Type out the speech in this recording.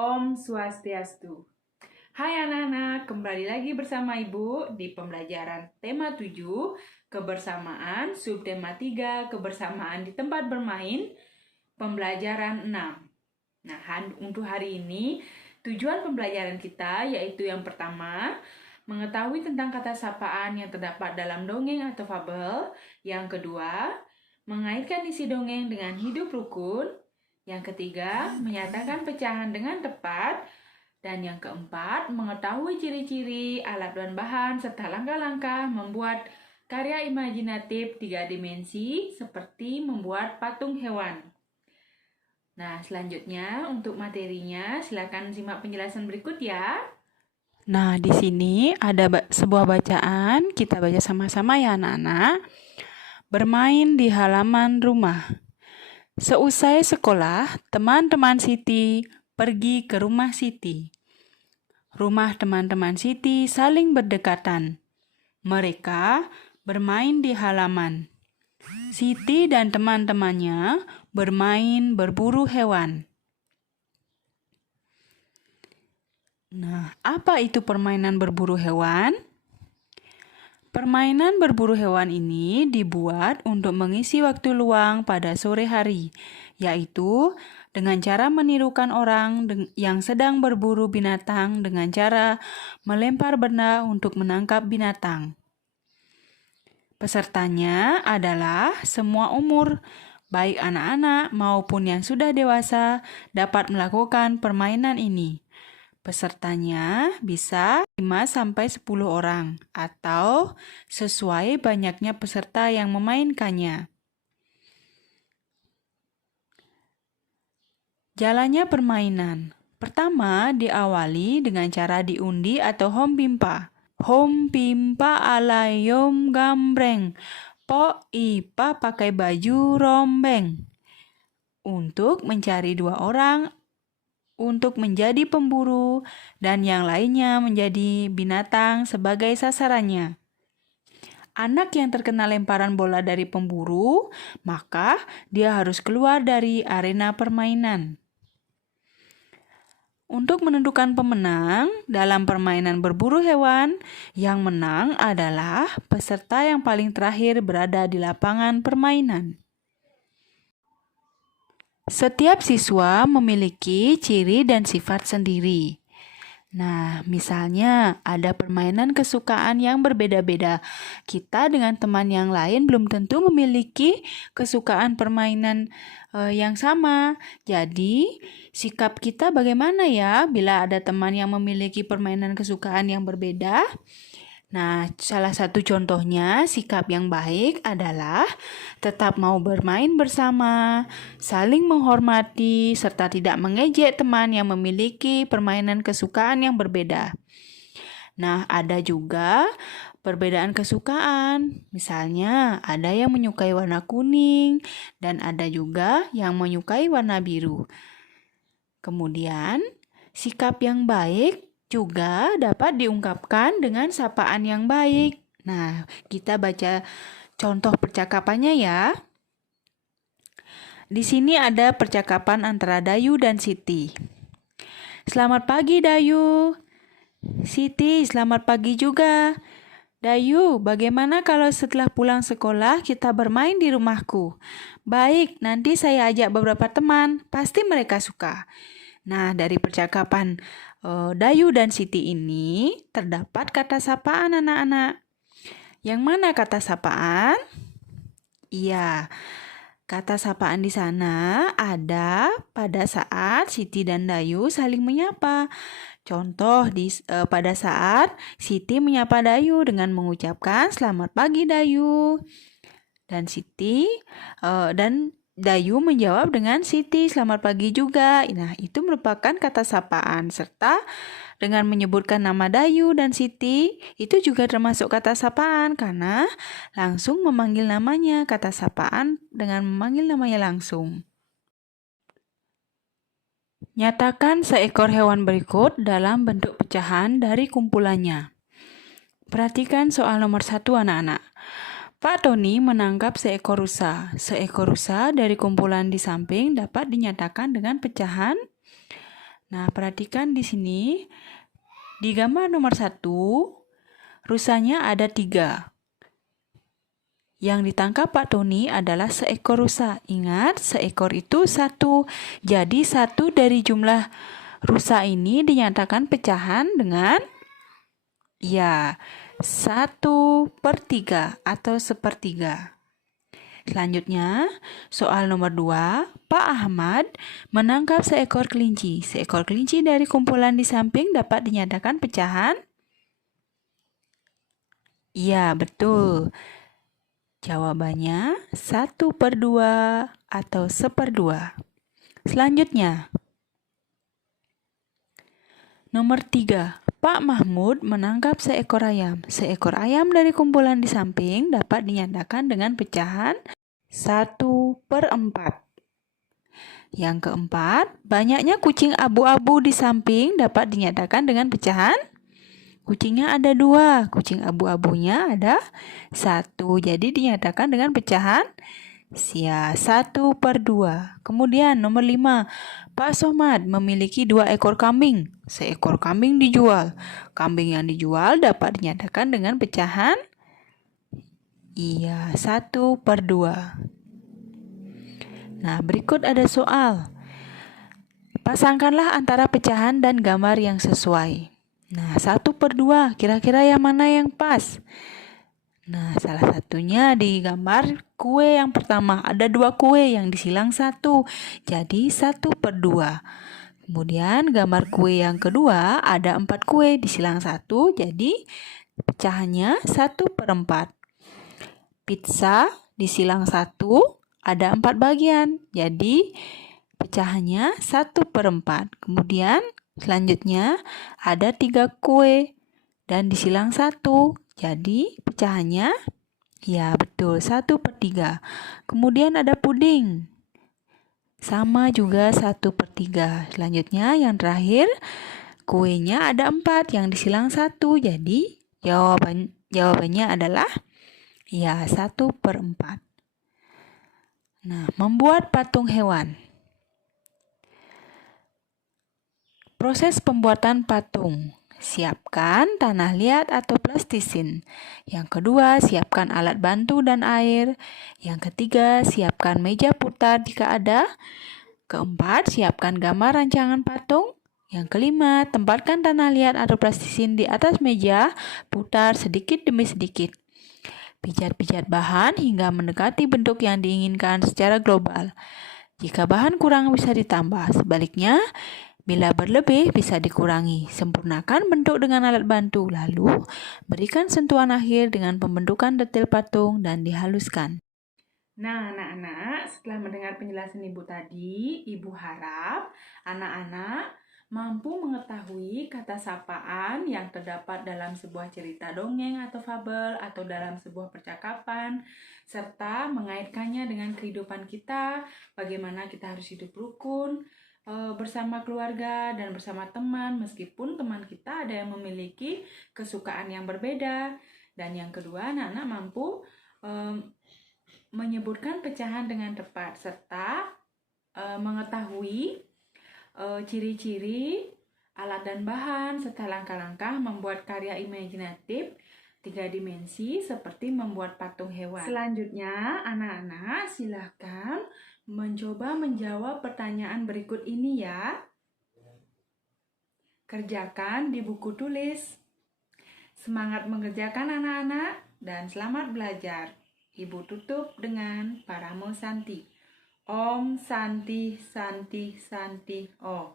Om Swastiastu. Hai anak-anak, kembali lagi bersama Ibu di pembelajaran tema 7, kebersamaan, subtema 3, kebersamaan di tempat bermain, pembelajaran 6. Nah, untuk hari ini, tujuan pembelajaran kita yaitu yang pertama, mengetahui tentang kata sapaan yang terdapat dalam dongeng atau fabel. Yang kedua, mengaitkan isi dongeng dengan hidup rukun. Yang ketiga, menyatakan pecahan dengan tepat. Dan yang keempat, mengetahui ciri-ciri, alat dan bahan, serta langkah-langkah membuat karya imajinatif 3 dimensi seperti membuat patung hewan. Nah, selanjutnya untuk materinya, silakan simak penjelasan berikut ya. Nah, di sini ada sebuah bacaan, kita baca sama-sama ya anak-anak. Bermain di halaman rumah. Seusai sekolah, teman-teman Siti pergi ke rumah Siti. Rumah teman-teman Siti saling berdekatan. Mereka bermain di halaman. Siti dan teman-temannya bermain berburu hewan. Nah, apa itu permainan berburu hewan? Permainan berburu hewan ini dibuat untuk mengisi waktu luang pada sore hari, yaitu dengan cara menirukan orang yang sedang berburu binatang dengan cara melempar benda untuk menangkap binatang. Pesertanya adalah semua umur, baik anak-anak maupun yang sudah dewasa dapat melakukan permainan ini. Pesertanya bisa 5-10 orang atau sesuai banyaknya peserta yang memainkannya. Jalannya permainan. Pertama, diawali dengan cara diundi atau hompimpa. Hompimpa alayom gambreng. Po ipa pakai baju rombeng. Untuk mencari 2 orang untuk menjadi pemburu dan yang lainnya menjadi binatang sebagai sasarannya. Anak yang terkena lemparan bola dari pemburu, maka dia harus keluar dari arena permainan. Untuk menentukan pemenang dalam permainan berburu hewan, yang menang adalah peserta yang paling terakhir berada di lapangan permainan. Setiap siswa memiliki ciri dan sifat sendiri. Nah, misalnya ada permainan kesukaan yang berbeda-beda. Kita dengan teman yang lain belum tentu memiliki kesukaan permainan yang sama. Jadi, sikap kita bagaimana ya bila ada teman yang memiliki permainan kesukaan yang berbeda? Nah, salah satu contohnya sikap yang baik adalah tetap mau bermain bersama, saling menghormati, serta tidak mengejek teman yang memiliki permainan kesukaan yang berbeda. Nah, ada juga perbedaan kesukaan. Misalnya, ada yang menyukai warna kuning dan ada juga yang menyukai warna biru. Kemudian, sikap yang baik juga dapat diungkapkan dengan sapaan yang baik. Nah, kita baca contoh percakapannya ya. Di sini ada percakapan antara Dayu dan Siti. Selamat pagi Dayu. Siti, selamat pagi juga. Dayu, bagaimana kalau setelah pulang sekolah kita bermain di rumahku? Baik, nanti saya ajak beberapa teman, pasti mereka suka. Nah, dari percakapan Dayu dan Siti ini terdapat kata sapaan anak-anak. Yang mana kata sapaan? Iya, kata sapaan di sana ada pada saat Siti dan Dayu saling menyapa. Contoh pada saat Siti menyapa Dayu dengan mengucapkan selamat pagi Dayu. Dan Dayu menjawab dengan Siti, selamat pagi juga. Nah, itu merupakan kata sapaan. Serta dengan menyebutkan nama Dayu dan Siti, itu juga termasuk kata sapaan karena langsung memanggil namanya. Kata sapaan dengan memanggil namanya langsung. Nyatakan seekor hewan berikut dalam bentuk pecahan dari kumpulannya. Perhatikan soal nomor 1 anak-anak. Pak Tony menangkap seekor rusa. Seekor rusa dari kumpulan di samping dapat dinyatakan dengan pecahan. Nah, perhatikan di sini, di gambar nomor 1, rusanya ada 3. Yang ditangkap Pak Tony adalah seekor rusa. Ingat, seekor itu 1. Jadi 1 dari jumlah rusa ini dinyatakan pecahan dengan 1/3 atau 1/3. Selanjutnya, soal nomor 2, Pak Ahmad menangkap seekor kelinci. Seekor kelinci dari kumpulan di samping dapat dinyatakan pecahan? Iya, betul. Jawabannya 1/2 atau 1/2. Selanjutnya, nomor 3. Pak Mahmud menangkap seekor ayam. Seekor ayam dari kumpulan di samping dapat dinyatakan dengan pecahan 1/4. Yang keempat, banyaknya kucing abu-abu di samping dapat dinyatakan dengan pecahan? Kucingnya ada 2, kucing abu-abunya ada 1. Jadi dinyatakan dengan pecahan 1/2. Kemudian nomor 5, Pak Somad memiliki 2 ekor kambing. Seekor kambing dijual. Kambing yang dijual dapat dinyatakan dengan pecahan 1/2. Nah, berikut ada soal. Pasangkanlah antara pecahan dan gambar yang sesuai. Nah, 1/2, kira-kira yang mana yang pas? Nah, salah satunya di gambar kue yang pertama. Ada 2 kue yang disilang 1, jadi 1/2. Kemudian gambar kue yang kedua ada 4 kue disilang 1, jadi pecahannya 1/4. Pizza disilang 1, ada 4 bagian, jadi pecahannya 1/4. Kemudian selanjutnya ada 3 kue dan disilang 1. Jadi pecahannya betul 1/3. Kemudian ada puding. Sama juga 1/3. Selanjutnya yang terakhir kuenya ada 4 yang disilang 1. Jadi jawabannya adalah 1/4. Nah, membuat patung hewan. Proses pembuatan patung. Siapkan tanah liat atau plastisin. Yang kedua, siapkan alat bantu dan air. Yang ketiga, siapkan meja putar jika ada. Keempat, siapkan gambar rancangan patung. Yang kelima, tempatkan tanah liat atau plastisin di atas meja, putar sedikit demi sedikit. Pijat-pijat bahan hingga mendekati bentuk yang diinginkan secara global. Jika bahan kurang bisa ditambah. Sebaliknya, bila berlebih bisa dikurangi. Sempurnakan bentuk dengan alat bantu. Lalu, berikan sentuhan akhir dengan pembentukan detail patung dan dihaluskan. Nah, anak-anak, setelah mendengar penjelasan Ibu tadi, Ibu harap anak-anak mampu mengetahui kata sapaan yang terdapat dalam sebuah cerita dongeng atau fabel atau dalam sebuah percakapan, serta mengaitkannya dengan kehidupan kita, bagaimana kita harus hidup rukun, bersama keluarga dan bersama teman, meskipun teman kita ada yang memiliki kesukaan yang berbeda. Dan yang kedua, anak-anak mampu menyebutkan pecahan dengan tepat, serta mengetahui ciri-ciri, alat dan bahan, serta langkah-langkah membuat karya imajinatif 3 dimensi seperti membuat patung hewan. Selanjutnya, anak-anak silahkan mencoba menjawab pertanyaan berikut ini ya. Kerjakan di buku tulis. Semangat mengerjakan anak-anak dan selamat belajar. Ibu tutup dengan Paramo Santi. Om Santi Santi Santi Om.